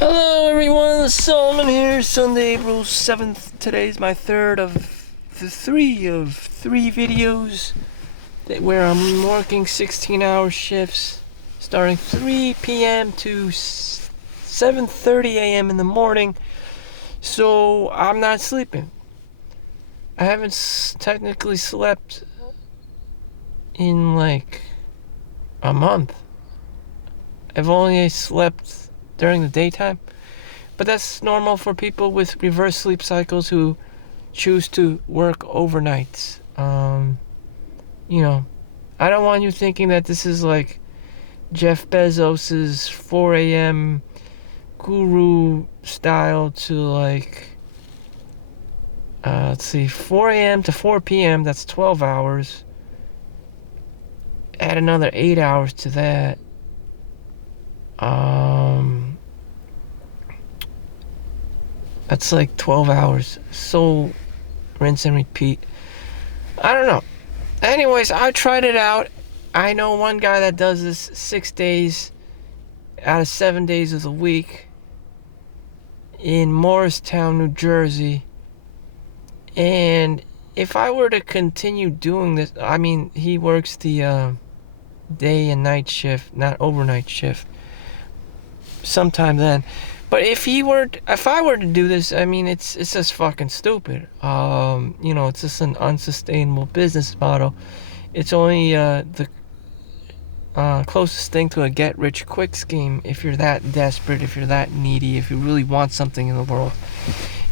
Hello everyone, Solomon here, Sunday, April 7th. Today's my third of three videos where I'm working 16-hour shifts starting 3 p.m. to 7:30 a.m. in the morning. So I'm not sleeping. I haven't technically slept in like a month. I've only slept during the daytime. But that's normal for people with reverse sleep cycles who choose to work overnights. I don't want you thinking that this is like Jeff Bezos's 4 a.m. guru style to like, let's see, 4 a.m. to 4 p.m. That's 12 hours. Add another 8 hours to that. That's like 12 hours. So rinse and repeat. I don't know. Anyways, I tried it out. I know one guy that does this 6 days out of 7 days of the week in Morristown, New Jersey. And if I were to continue doing this, I mean, he works the day and night shift, not overnight shift, sometime then. But if I were to do this, I mean, it's just fucking stupid. It's just an unsustainable business model. It's only the closest thing to a get-rich-quick scheme if you're that desperate, if you're that needy, if you really want something in the world.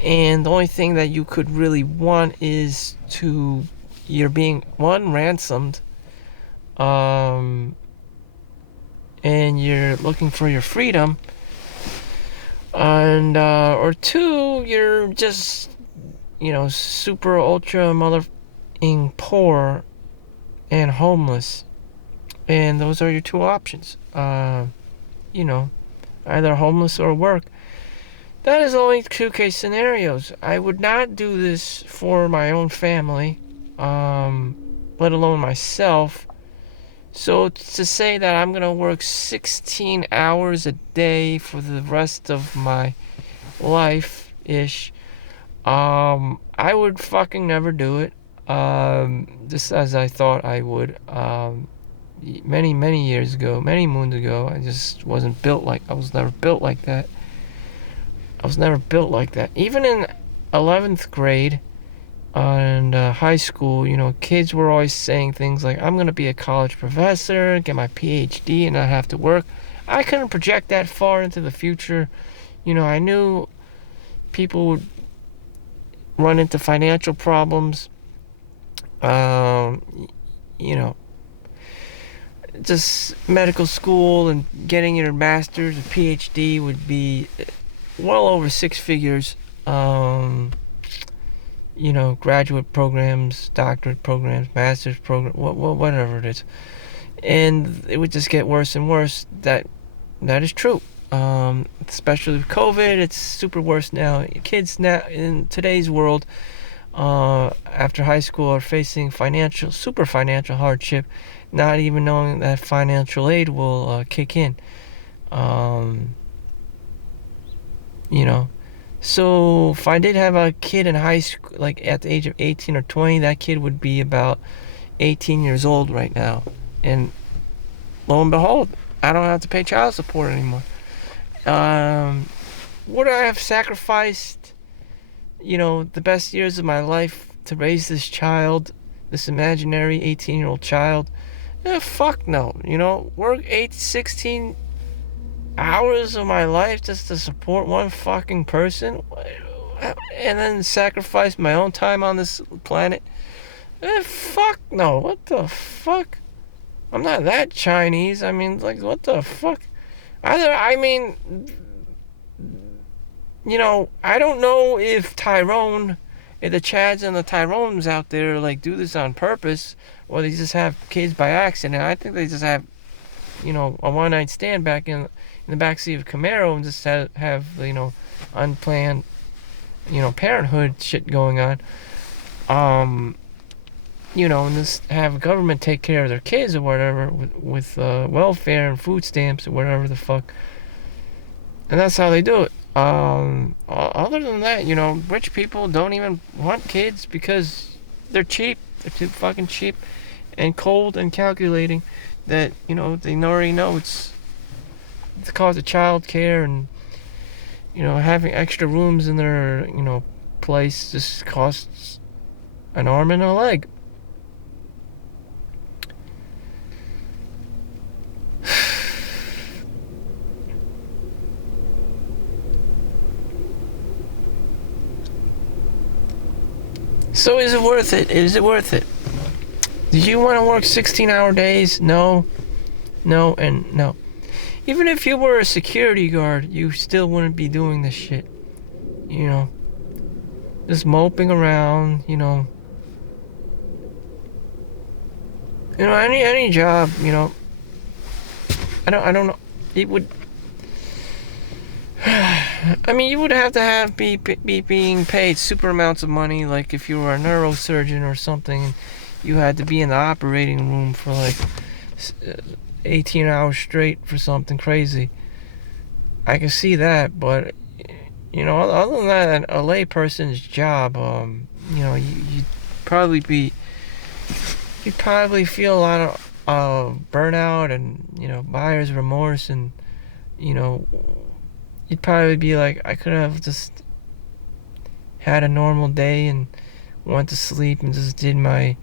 And the only thing that you could really want is you're being, one, ransomed, and you're looking for your freedom, and or two, you're just super ultra motherfucking poor and homeless, and those are your two options. Either homeless or work. That is only two case scenarios. I would not do this for my own family, let alone myself. So to say that I'm gonna work 16 hours a day for the rest of my life-ish, I would fucking never do it. Just as I thought I would. Many years ago, many moons ago, I just wasn't built like, I was never built like that. Even in 11th grade, and high school, kids were always saying things like, I'm going to be a college professor, get my PhD, and not have to work. I couldn't project that far into the future. I knew people would run into financial problems. Just medical school and getting your master's or PhD would be well over six figures. Graduate programs, doctorate programs, master's program, whatever it is, and it would just get worse and worse. That is true. Especially with COVID, it's super worse now. Kids now in today's world, after high school, are facing super financial hardship, not even knowing that financial aid will kick in. So if I did have a kid in high school, like at the age of 18 or 20, that kid would be about 18 years old right now. And lo and behold, I don't have to pay child support anymore. Would I have sacrificed, the best years of my life to raise this child, this imaginary 18-year-old child? Fuck no. Work 16 hours of my life just to support one fucking person, and then sacrifice my own time on this planet? Fuck no. What the fuck? I'm not that Chinese. I mean, like, what the fuck? I don't know if the Chads and the Tyrones out there, like, do this on purpose, or they just have kids by accident. I think they just have, a one-night stand back in the backseat of a Camaro and just have unplanned, parenthood shit going on. And just have government take care of their kids or whatever with welfare and food stamps or whatever the fuck. And that's how they do it. Other than that, rich people don't even want kids because they're cheap. They're too fucking cheap and cold and calculating that, they already know it's the cost of child care and, having extra rooms in their, place just costs an arm and a leg. So is it worth it? Is it worth it? Do you want to work 16-hour days? No, and no. Even if you were a security guard, you still wouldn't be doing this shit. Just moping around, any job, I don't know. It would. I mean, you would have to be being paid super amounts of money, like if you were a neurosurgeon or something, you had to be in the operating room for like 18 hours straight for something crazy. I can see that, but other than that, a lay person's job, you'd probably feel a lot of burnout and buyer's remorse, and you'd probably be like, I could have just had a normal day and went to sleep and just did my,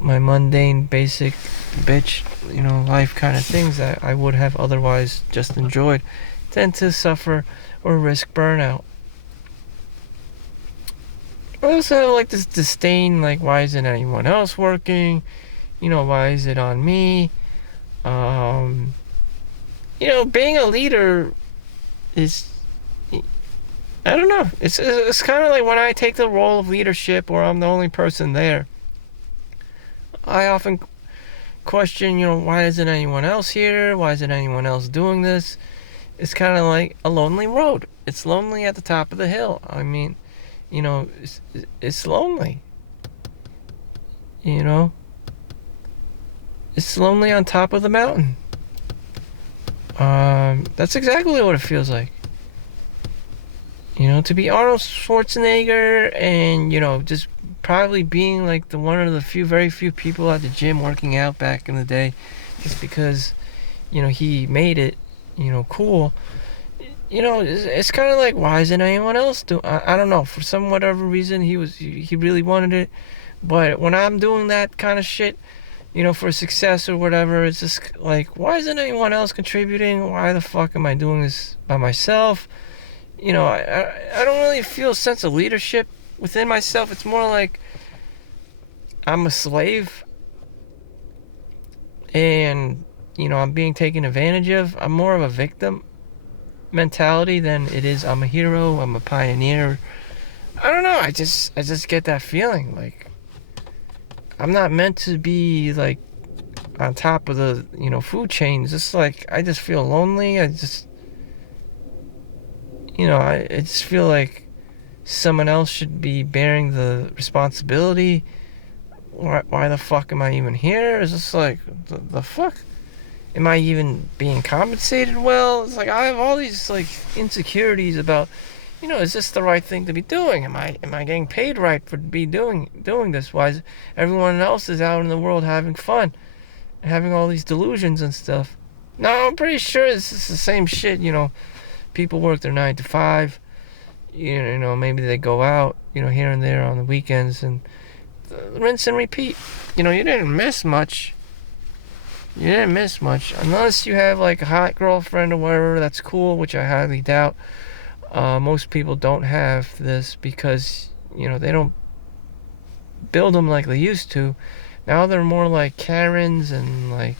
my mundane, basic bitch, life kind of things that I would have otherwise just enjoyed, tend to suffer or risk burnout. I also have like this disdain, like, why isn't anyone else working? Why is it on me? Being a leader is, I don't know. It's kind of like when I take the role of leadership or I'm the only person there, I often question, why isn't anyone else here? Why isn't anyone else doing this? It's kind of like a lonely road. It's lonely at the top of the hill. I mean, it's lonely. It's lonely on top of the mountain. That's exactly what it feels like. To be Arnold Schwarzenegger and, just probably being like one of the very few people at the gym working out back in the day, just because, he made it, cool. It's kind of like, why isn't anyone else doing? I don't know. For some whatever reason, he really wanted it. But when I'm doing that kind of shit, for success or whatever, it's just like, why isn't anyone else contributing? Why the fuck am I doing this by myself? I don't really feel a sense of leadership within myself. It's more like I'm a slave and, I'm being taken advantage of. I'm more of a victim mentality than it is I'm a hero, I'm a pioneer. I don't know, I just get that feeling like I'm not meant to be like on top of the food chain. It's just like I just feel lonely. I just I just feel like someone else should be bearing the responsibility. Why the fuck am I even here? It's just like the fuck. Am I even being compensated well? It's like I have all these like insecurities about, is this the right thing to be doing? Am I getting paid right for be doing this? Why is everyone else is out in the world having fun, and having all these delusions and stuff? No, I'm pretty sure this is the same shit. People work their 9 to 5. Maybe they go out, here and there on the weekends and rinse and repeat. You didn't miss much. You didn't miss much. Unless you have like a hot girlfriend or whatever, that's cool, which I highly doubt. Most people don't have this because, they don't build them like they used to. Now they're more like Karens and like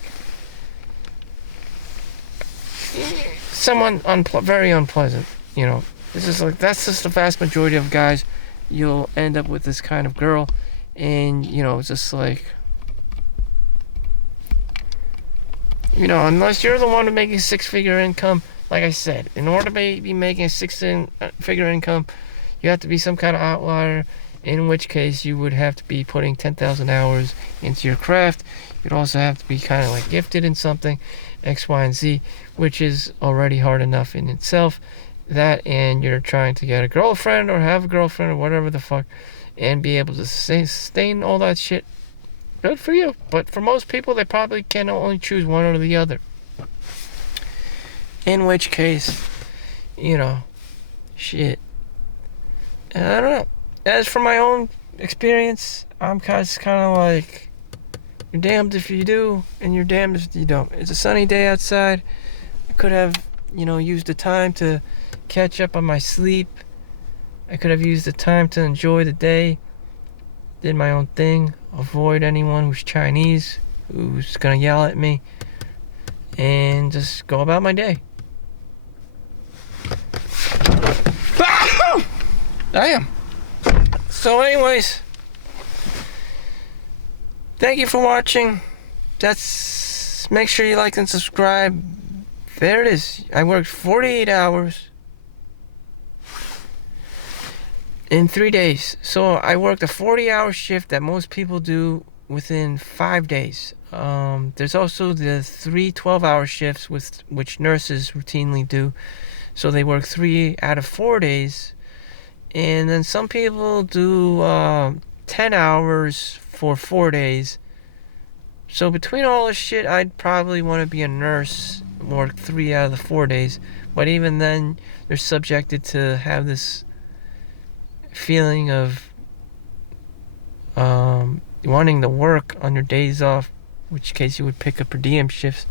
someone very unpleasant. This is like, that's just the vast majority of guys. You'll end up with this kind of girl, and it's just like, unless you're the one making 6-figure income, like I said, in order to be making a 6-figure income, you have to be some kind of outlier, in which case you would have to be putting 10,000 hours into your craft. You'd also have to be kind of like gifted in something. X, Y, and Z, which is already hard enough in itself. That, and you're trying to get a girlfriend or have a girlfriend or whatever the fuck, and be able to sustain all that shit. Good for you. But for most people, they probably can only choose one or the other. In which case, shit. And I don't know. As for my own experience, I'm kind of like, you're damned if you do, and you're damned if you don't. It's a sunny day outside. I could have, used the time to catch up on my sleep. I could have used the time to enjoy the day. Did my own thing. Avoid anyone who's Chinese, who's gonna yell at me. And just go about my day. I am. So anyways, thank you for watching. Make sure you like and subscribe. There it is. I worked 48 hours in 3 days. So I worked a 40-hour shift that most people do within 5 days. There's also the 3 12-hour shifts which nurses routinely do. So they work 3 out of 4 days. And then some people do 10 hours for 4 days. So between all this shit, I'd probably want to be a nurse, work 3 out of the 4 days. But even then, they're subjected to have this feeling of wanting to work on your days off, which case you would pick up per diem shifts.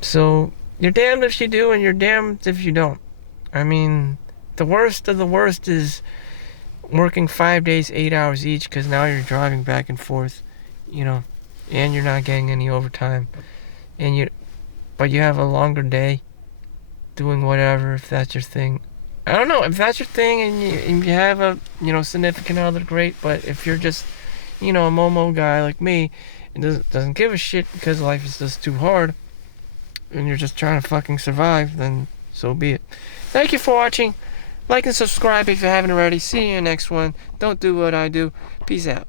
So you're damned if you do, and you're damned if you don't. I mean, the worst of the worst is working 5 days, 8 hours each, because now you're driving back and forth, and you're not getting any overtime, but you have a longer day doing whatever, if that's your thing. I don't know if that's your thing, and you have a significant other, great. But if you're just a Momo guy like me and doesn't give a shit because life is just too hard, and you're just trying to fucking survive, then so be it. Thank you for watching. Like and subscribe if you haven't already. See you in the next one. Don't do what I do. Peace out.